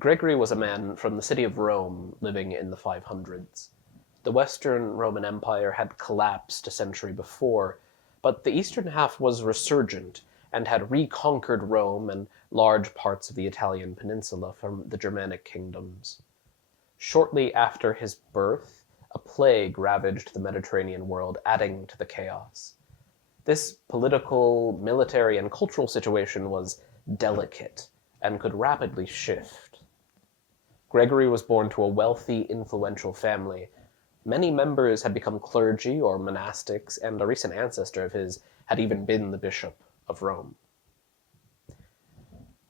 Gregory was a man from the city of Rome living in the 500s. The Western Roman Empire had collapsed a century before, but the eastern half was resurgent and had reconquered Rome and large parts of the Italian peninsula from the Germanic kingdoms. Shortly after his birth, a plague ravaged the Mediterranean world, adding to the chaos. This political, military, and cultural situation was delicate and could rapidly shift. Gregory was born to a wealthy, influential family. Many members had become clergy or monastics, and a recent ancestor of his had even been the Bishop of Rome.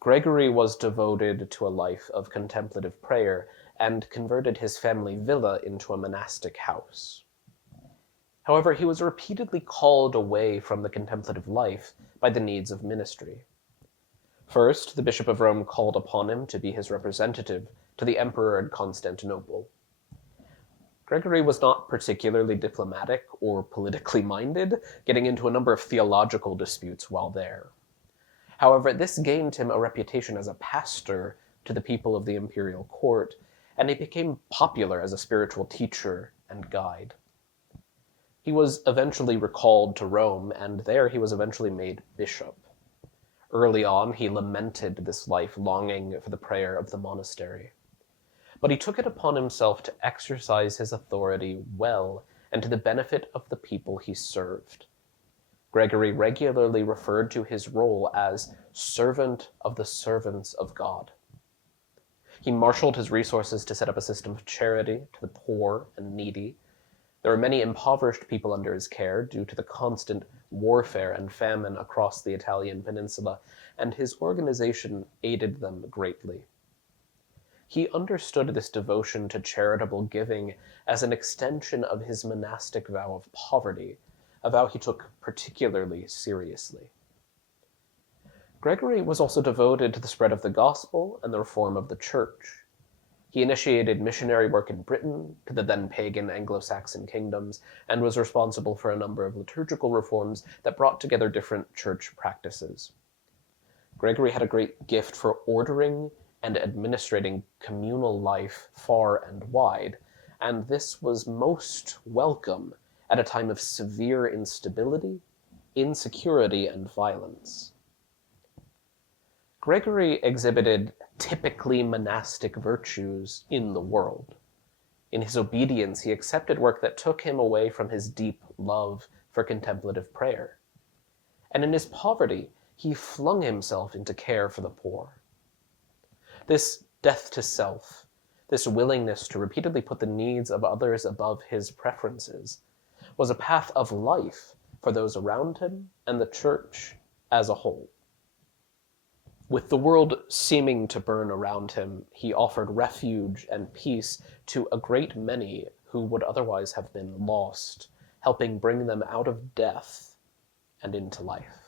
Gregory was devoted to a life of contemplative prayer and converted his family villa into a monastic house. However, he was repeatedly called away from the contemplative life by the needs of ministry. First, the Bishop of Rome called upon him to be his representative to the emperor in Constantinople. Gregory was not particularly diplomatic or politically minded, getting into a number of theological disputes while there. However, this gained him a reputation as a pastor to the people of the imperial court, and he became popular as a spiritual teacher and guide. He was eventually recalled to Rome, and there he was eventually made bishop. Early on, he lamented this life, longing for the prayer of the monastery. But he took it upon himself to exercise his authority well and to the benefit of the people he served. Gregory regularly referred to his role as servant of the servants of God. He marshaled his resources to set up a system of charity to the poor and needy. There were many impoverished people under his care due to the constant warfare and famine across the Italian peninsula, and his organization aided them greatly. He understood this devotion to charitable giving as an extension of his monastic vow of poverty, a vow he took particularly seriously. Gregory was also devoted to the spread of the gospel and the reform of the church. He initiated missionary work in Britain, to the then pagan Anglo-Saxon kingdoms, and was responsible for a number of liturgical reforms that brought together different church practices. Gregory had a great gift for ordering and administrating communal life far and wide, and this was most welcome at a time of severe instability, insecurity, and violence. Gregory exhibited typically monastic virtues in the world. In his obedience, he accepted work that took him away from his deep love for contemplative prayer. And in his poverty, he flung himself into care for the poor. This death to self, this willingness to repeatedly put the needs of others above his preferences, was a path of life for those around him and the church as a whole. With the world seeming to burn around him, he offered refuge and peace to a great many who would otherwise have been lost, helping bring them out of death and into life.